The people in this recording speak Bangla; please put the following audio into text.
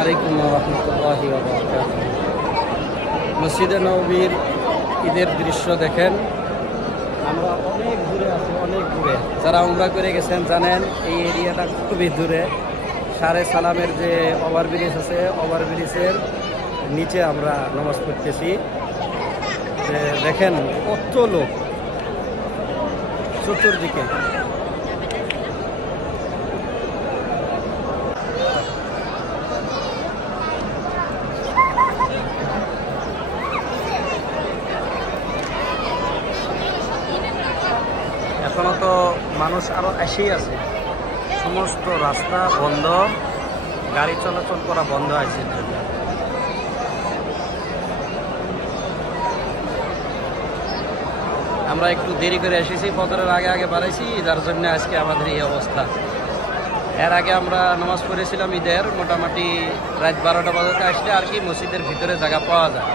আলাইকুম ওয়া রাহমাতুল্লাহি ওয়া বারাকাতুহু। মসজিদে নববীর ঈদের দৃশ্য দেখেন। আমরা অনেক দূরে আছি, অনেক দূরে। যারা উমরা করে গেছেন জানেন এই এরিয়াটা খুবই দূরে। সারে সালামের যে ওভারব্রিজ আছে, ওভারব্রিজের নিচে আমরা নামাজ পড়তেছি। দেখেন কত লোক চতুর্দিকে। এখনো তো মানুষ আরো এসেই আছে, সমস্ত রাস্তা বন্ধ, গাড়ি চলাচল করা বন্ধ আছে। আমরা একটু দেরি করে এসেছি, ফজরের আগে আগে বাড়াইছি, যার জন্য আজকে আমাদের এই অবস্থা। এর আগে আমরা নামাজ পড়েছিলাম ঈদের মোটামুটি রাত 12টা বাজাতে আসলে আর কি মসজিদের ভিতরে জায়গা পাওয়া যায়।